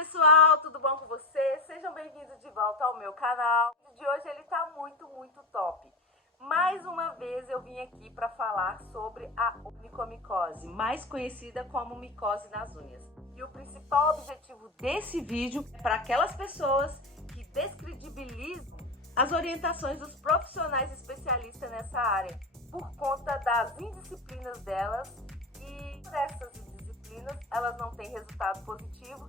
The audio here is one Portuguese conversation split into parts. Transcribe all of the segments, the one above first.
pessoal, tudo bom com vocês? Sejam bem-vindos de volta ao meu canal. O vídeo de hoje ele tá muito top. Mais uma vez eu vim aqui para falar sobre a onicomicose, mais conhecida como micose nas unhas. E o principal objetivo desse vídeo é para aquelas pessoas que descredibilizam as orientações dos profissionais especialistas nessa área, por conta das indisciplinas delas, e por essas indisciplinas elas não têm resultado positivo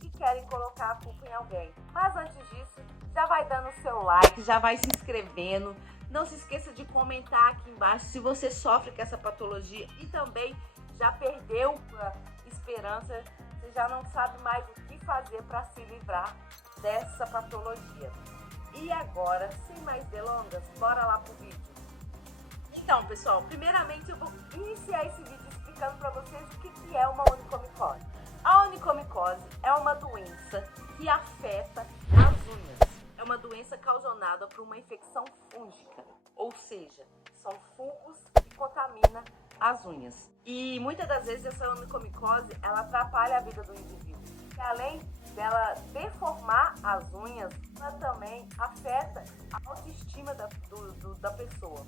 e querem colocar a culpa em alguém. Mas antes disso, já vai dando o seu like, já vai se inscrevendo. Não se esqueça de comentar aqui embaixo se você sofre com essa patologia e também já perdeu a esperança, você já não sabe mais o que fazer para se livrar dessa patologia. E agora, sem mais delongas, bora lá pro vídeo. Então, pessoal, primeiramente eu vou iniciar esse vídeo explicando para vocês o que é uma onicomicose. A onicomicose é uma doença que afeta as unhas. É uma doença causada por uma infecção fúngica, ou seja, são fungos que contaminam as unhas. E muitas das vezes essa onicomicose, ela atrapalha a vida do indivíduo. E além dela deformar as unhas, ela também afeta a autoestima da pessoa.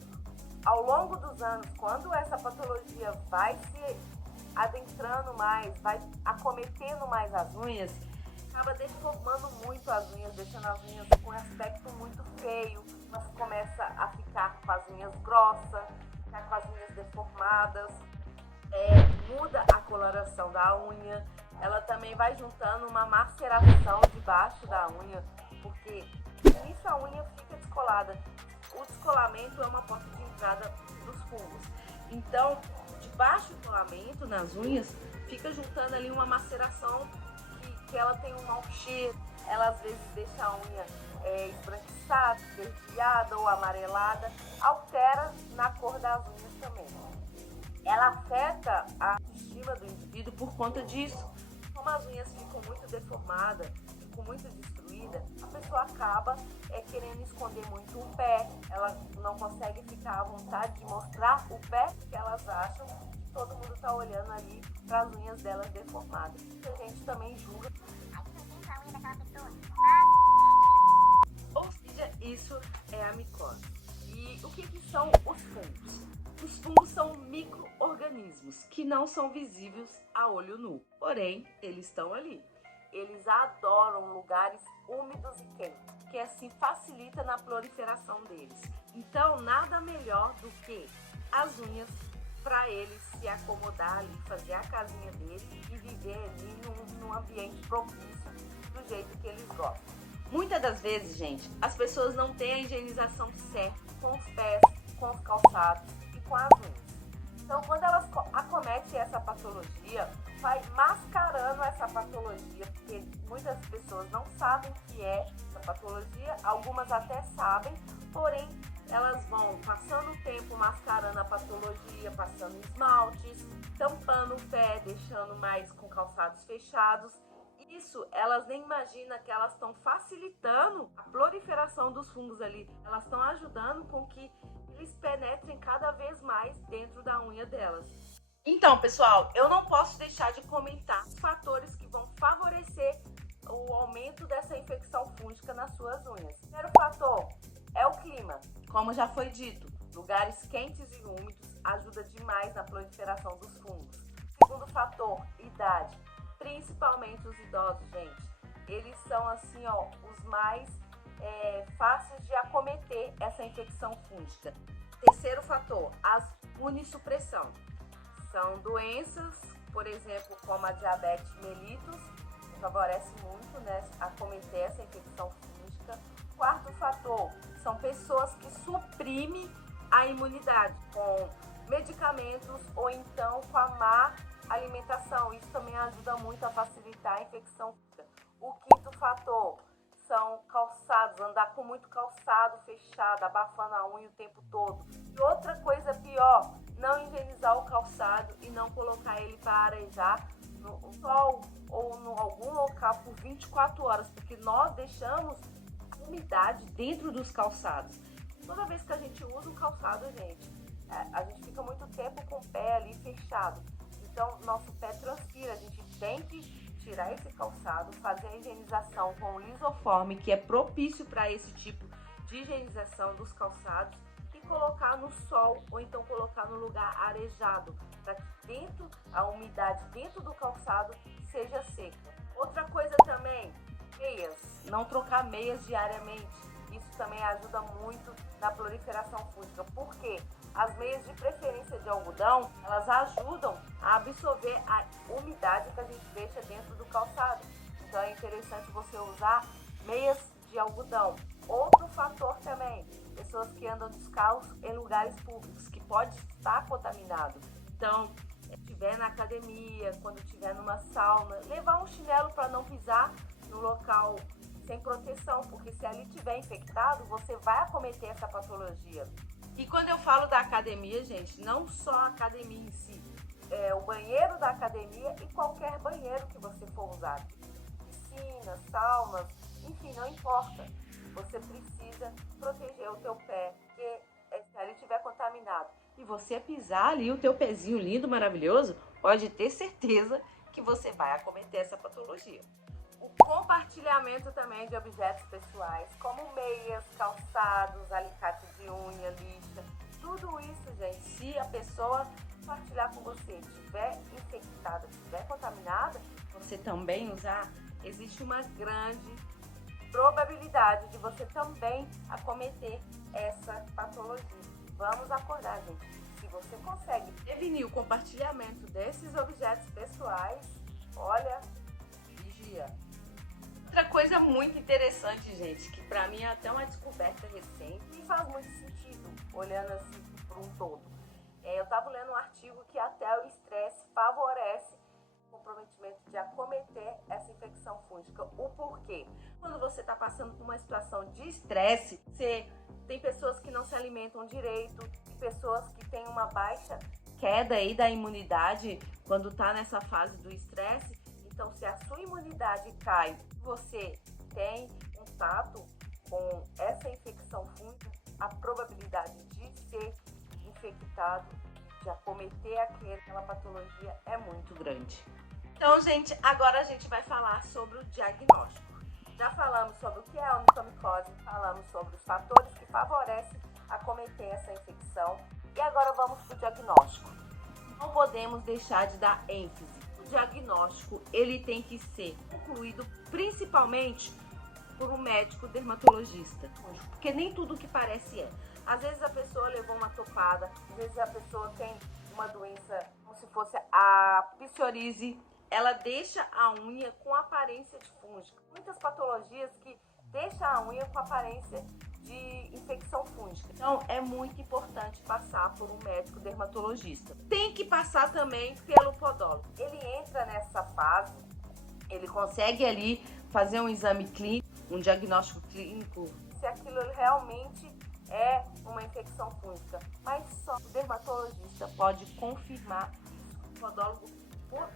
Ao longo dos anos, quando essa patologia vai se adentrando mais, vai acometendo mais as unhas, acaba deformando muito as unhas, deixando as unhas com um aspecto muito feio. Mas começa a ficar com as unhas grossas, ficar com as unhas deformadas, muda a coloração da unha. Ela também vai juntando uma maceração debaixo da unha, porque nisso a unha fica descolada. O descolamento é uma porta de entrada dos fungos. Então, debaixo do colamento nas unhas, fica juntando ali uma maceração que ela tem um mau cheiro. Ela às vezes deixa a unha esbranquiçada, esverdeada ou amarelada, altera na cor das unhas também. Ela afeta a autoestima do indivíduo por conta disso. Como as unhas ficam muito deformadas, ficam muito destruídas, a pessoa acaba querendo esconder muito o pé. Ela não consegue ficar à vontade de mostrar o pé, porque elas acham que todo mundo está olhando ali para as unhas delas deformadas. A gente também julga. A unha daquela pessoa. Ou seja, isso é a micose. E o que são os fungos? Os fungos são micro-organismos que não são visíveis a olho nu, porém, eles estão ali. Eles adoram lugares úmidos e quentes, que assim facilita na proliferação deles. Então, nada melhor do que as unhas para eles se acomodar ali, fazer a casinha deles e viver ali num ambiente propício do jeito que eles gostam. Muitas das vezes, gente, as pessoas não têm a higienização certa com os pés, com os calçados e com as unhas. Então, quando elas acometem essa patologia, vai mascarando essa patologia, porque muitas pessoas não sabem o que é essa patologia, algumas até sabem, porém elas vão passando o tempo mascarando a patologia, passando esmaltes, tampando o pé, deixando mais com calçados fechados. Isso, elas nem imaginam que elas estão facilitando a proliferação dos fungos ali. Elas estão ajudando com que eles penetrem cada vez mais dentro da unha delas. Então, pessoal, eu não posso deixar de comentar os fatores que vão favorecer o aumento dessa infecção fúngica nas suas unhas. O primeiro fator é o clima. Como já foi dito, lugares quentes e úmidos ajuda demais na proliferação dos fungos. O segundo fator, idade. Principalmente os idosos, gente. Eles são assim, ó, os mais fáceis de acometer essa infecção fúngica. Terceiro fator, a imunossupressão. São doenças, por exemplo, como a diabetes mellitus, que favorece muito, né, acometer essa infecção fúngica. Quarto fator, são pessoas que suprimem a imunidade com medicamentos ou então com a má alimentação. Isso também ajuda muito a facilitar a infecção fúngica. O quinto fator são calçados, andar com muito calçado fechado, abafando a unha o tempo todo. E outra coisa pior, não higienizar o calçado e não colocar ele para arejar no sol ou em algum local por 24 horas, porque nós deixamos umidade dentro dos calçados. Toda vez que a gente usa um calçado, gente, a gente fica muito tempo com o pé ali fechado. Então, nosso pé transpira, a gente tem que tirar esse calçado, fazer a higienização com o lisoforme, que é propício para esse tipo de higienização dos calçados, e colocar no sol ou então colocar no lugar arejado, para que a umidade dentro do calçado seja seca. Outra coisa também, meias. Não trocar meias diariamente. Isso também ajuda muito na proliferação fúngica. Por quê? As meias de preferência de algodão, elas ajudam a absorver a umidade que a gente deixa dentro do calçado. Então é interessante você usar meias de algodão. Outro fator também, pessoas que andam descalços em lugares públicos, que pode estar contaminado. Então, se estiver na academia, quando estiver numa sauna, levar um chinelo para não pisar no local sem proteção, porque se ali estiver infectado, você vai acometer essa patologia. E quando eu falo da academia, gente, não só a academia em si, o banheiro da academia e qualquer banheiro que você for usar. Piscinas, saunas, enfim, não importa. Você precisa proteger o teu pé, porque se ele estiver contaminado e você pisar ali o teu pezinho lindo, maravilhoso, pode ter certeza que você vai acometer essa patologia. O compartilhamento também de objetos pessoais, como meias, calçados, alicate de unha, lixa, tudo isso, gente, se a pessoa compartilhar com você estiver infectada, estiver contaminada, você também usar, existe uma grande probabilidade de você também acometer essa patologia. Vamos acordar, gente. Se você consegue prevenir o compartilhamento desses objetos pessoais, olha, vigia. Outra coisa muito interessante, gente, que pra mim é até uma descoberta recente e faz muito sentido, olhando assim por um todo. Eu estava lendo um artigo que até o estresse favorece o comprometimento de acometer essa infecção fúngica. O porquê? Quando você está passando por uma situação de estresse, tem pessoas que não se alimentam direito, pessoas que têm uma baixa queda aí da imunidade quando está nessa fase do estresse. Então, se a sua imunidade cai, você tem contato com essa infecção fúngica, a probabilidade de ser infectado, de acometer aquela patologia é muito grande. Então, gente, agora a gente vai falar sobre o diagnóstico. Já falamos sobre o que é a onicomicose, falamos sobre os fatores que favorecem acometer essa infecção e agora vamos para o diagnóstico. Não podemos deixar de dar ênfase. O diagnóstico, ele tem que ser concluído principalmente por um médico dermatologista, porque nem tudo que parece é. Às vezes a pessoa levou uma topada, às vezes a pessoa tem uma doença como se fosse a psoríase, ela deixa a unha com aparência de fúngica. Muitas patologias que deixam a unha com aparência de infecção fúngica. Então, é muito importante passar por um médico dermatologista. Tem que passar também pelo podólogo. Ele entra nessa fase, ele consegue ali fazer um exame clínico, um diagnóstico clínico, se aquilo realmente é uma infecção fúngica. Mas só o dermatologista pode confirmar isso. O podólogo,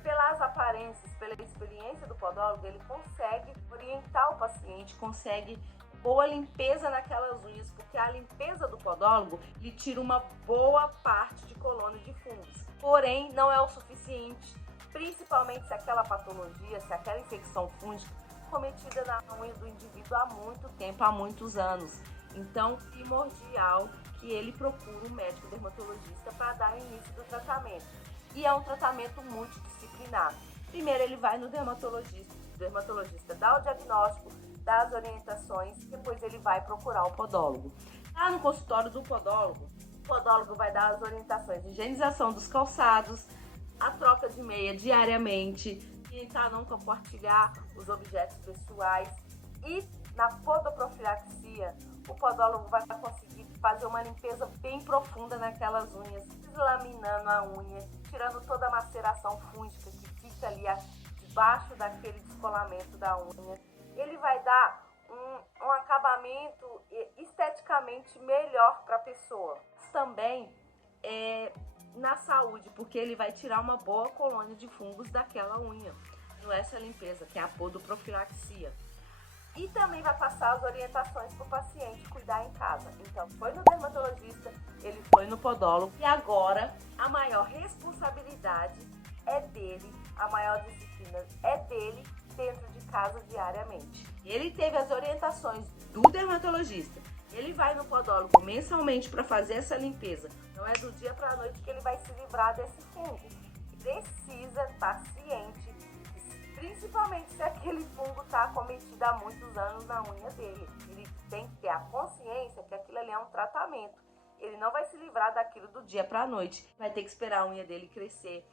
pelas aparências, pela experiência do podólogo, ele consegue orientar o paciente, consegue boa limpeza naquelas unhas, porque a limpeza do podólogo lhe tira uma boa parte de colônia de fungos. Porém, não é o suficiente, principalmente se aquela patologia, se aquela infecção fúngica cometida na unha do indivíduo há muito tempo, há muitos anos. Então, primordial que ele procure um médico dermatologista para dar início do tratamento. E é um tratamento multidisciplinar. Primeiro ele vai no dermatologista, dá o diagnóstico, dá as orientações, depois ele vai procurar o podólogo. Lá no consultório do podólogo, o podólogo vai dar as orientações de higienização dos calçados, a troca de meia diariamente, tentar não compartilhar os objetos pessoais e na podoprofilaxia, o podólogo vai conseguir fazer uma limpeza bem profunda naquelas unhas, deslaminando a unha, tirando toda a maceração fúngica que fica ali debaixo daquele descolamento da unha. Ele vai dar um acabamento esteticamente melhor para a pessoa. Também na saúde, porque ele vai tirar uma boa colônia de fungos daquela unha. Não é essa limpeza, que é a podoprofilaxia. E também vai passar as orientações para o paciente cuidar em casa. Então, foi no dermatologista, ele foi no podólogo. E agora, a maior responsabilidade é dele, a maior disciplina disciplina é dele dentro de casa diariamente. Ele teve as orientações do dermatologista. Ele vai no podólogo mensalmente para fazer essa limpeza. Não é do dia para a noite que ele vai se livrar desse fungo. Precisa estar ciente, principalmente se aquele fungo está acometido há muitos anos na unha dele. Ele tem que ter a consciência que aquilo ali é um tratamento. Ele não vai se livrar daquilo do dia para a noite. Vai ter que esperar a unha dele crescer.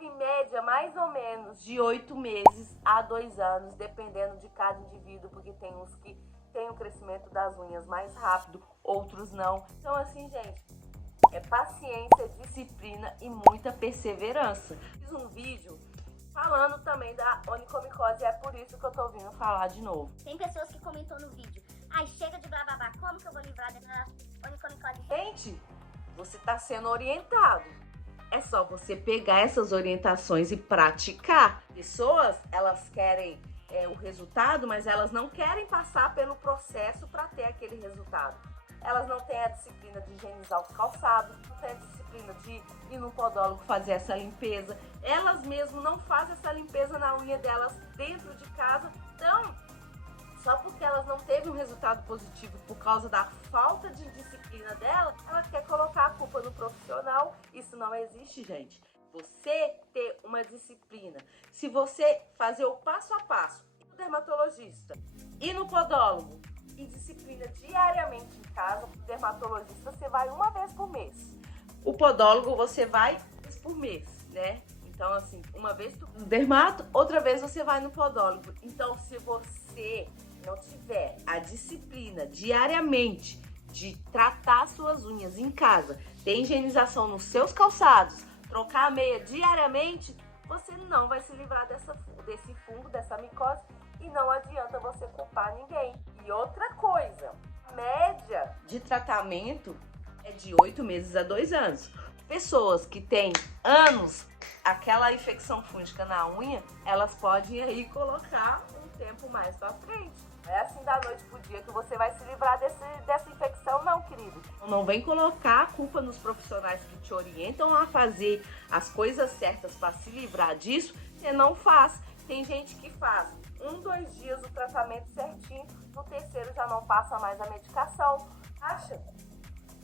Em média, mais ou menos de 8 meses a 2 anos, dependendo de cada indivíduo, porque tem uns que tem o crescimento das unhas mais rápido, outros não. Então assim, gente, é paciência, disciplina e muita perseverança. Fiz um vídeo falando também da onicomicose e é por isso que eu tô vindo falar de novo. Tem pessoas que comentam no vídeo: ai, chega de blá blá blá, como que eu vou livrar dessa onicomicose? Gente, você tá sendo orientado. É só você pegar essas orientações e praticar. Pessoas, elas querem o resultado, mas elas não querem passar pelo processo para ter aquele resultado. Elas não têm a disciplina de higienizar os calçados, não têm a disciplina de ir no podólogo fazer essa limpeza. Elas mesmo não fazem essa limpeza na unha delas dentro de casa. Então, só porque elas não teve um resultado positivo por causa da falta de disciplina dela, ela quer colocar a culpa no profissional. Isso não existe, gente. Você ter uma disciplina, se você fazer o passo a passo, no dermatologista e no podólogo, e disciplina diariamente em casa, o dermatologista você vai uma vez por mês. O podólogo você vai uma vez por mês, né? Então, assim, uma vez no dermato, outra vez você vai no podólogo. Então, se você não tiver a disciplina diariamente de tratar suas unhas em casa, ter higienização nos seus calçados, trocar a meia diariamente, você não vai se livrar desse fungo, dessa micose, e não adianta você culpar ninguém. E outra coisa, a média de tratamento é de 8 meses a 2 anos. Pessoas que têm anos aquela infecção fúngica na unha, elas podem aí colocar um tempo mais pra frente. Não é assim da noite pro dia que você vai se livrar dessa infecção, não, querido. Não vem colocar a culpa nos profissionais que te orientam a fazer as coisas certas para se livrar disso. Você não faz. Tem gente que faz 1, 2 dias o tratamento certinho, no terceiro já não passa mais a medicação. Acha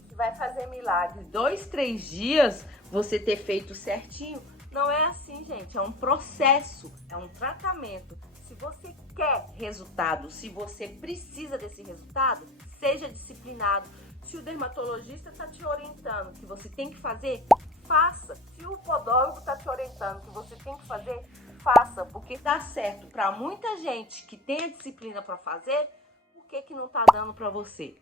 que vai fazer milagre? 2, 3 dias você ter feito certinho? Não é assim, gente. É um processo, é um tratamento. Se você quer resultado, se você precisa desse resultado, seja disciplinado. Se o dermatologista está te orientando que você tem que fazer, faça. Se o podólogo está te orientando que você tem que fazer, faça. Porque dá certo para muita gente que tem a disciplina para fazer, por que não está dando para você?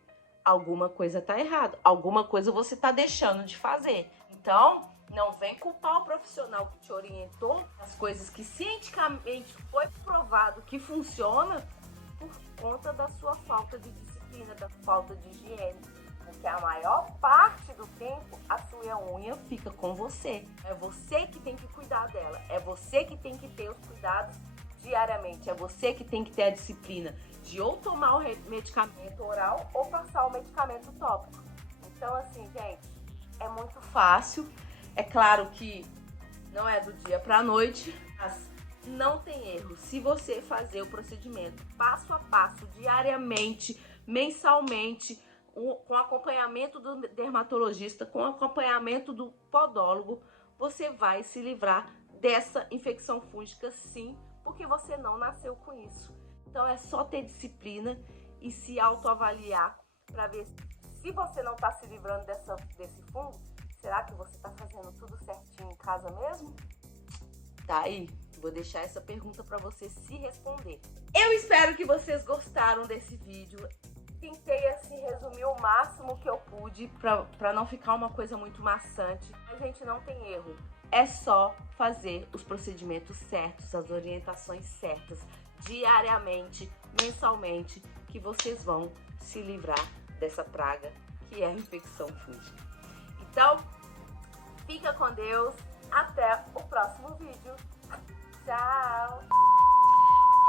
Alguma coisa está errada, alguma coisa você está deixando de fazer. Então, não vem culpar o profissional que te orientou, as coisas que cientificamente foi provado que funciona, por conta da sua falta de disciplina, da falta de higiene. Porque a maior parte do tempo a sua unha fica com você. É você que tem que cuidar dela, é você que tem que ter os cuidados diariamente, é você que tem que ter a disciplina de ou tomar o medicamento oral ou passar o medicamento tópico. Então assim, gente, é muito fácil. É claro que não é do dia para a noite, mas não tem erro. Se você fazer o procedimento passo a passo, diariamente, mensalmente, com acompanhamento do dermatologista, com acompanhamento do podólogo, você vai se livrar dessa infecção fúngica, sim, porque você não nasceu com isso. Então é só ter disciplina e se autoavaliar para ver se você não está se livrando desse fungo. Será que você está fazendo tudo certinho em casa mesmo? Tá aí, vou deixar essa pergunta para você se responder. Eu espero que vocês gostaram desse vídeo. Tentei assim resumir o máximo que eu pude para não ficar uma coisa muito maçante. A gente não tem erro. É só fazer os procedimentos certos, as orientações certas, diariamente, mensalmente, que vocês vão se livrar dessa praga que é a infecção fúngica. Então, fica com Deus. Até o próximo vídeo. Tchau!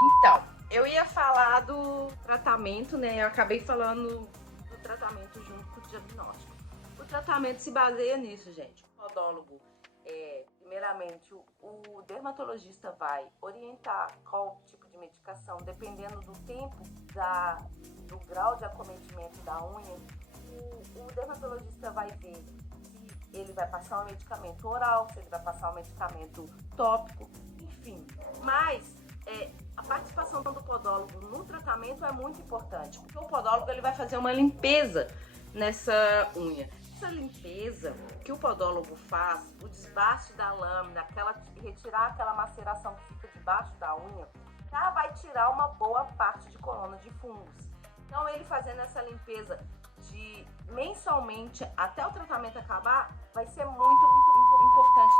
Então, eu ia falar do tratamento, né? Eu acabei falando do tratamento junto com o diagnóstico. O tratamento se baseia nisso, gente. O podólogo, Primeiramente, o dermatologista vai orientar qual tipo de medicação, dependendo do tempo, do grau de acometimento da unha. O dermatologista vai ver se ele vai passar um medicamento oral, se ele vai passar um medicamento tópico, enfim. Mas a participação do podólogo no tratamento é muito importante, porque o podólogo ele vai fazer uma limpeza nessa unha. Essa limpeza que o podólogo faz, o desbaste da lâmina, retirar aquela maceração que fica debaixo da unha, já vai tirar uma boa parte de colônia de fungos. Então, ele fazendo essa limpeza mensalmente até o tratamento acabar, vai ser muito, muito importante.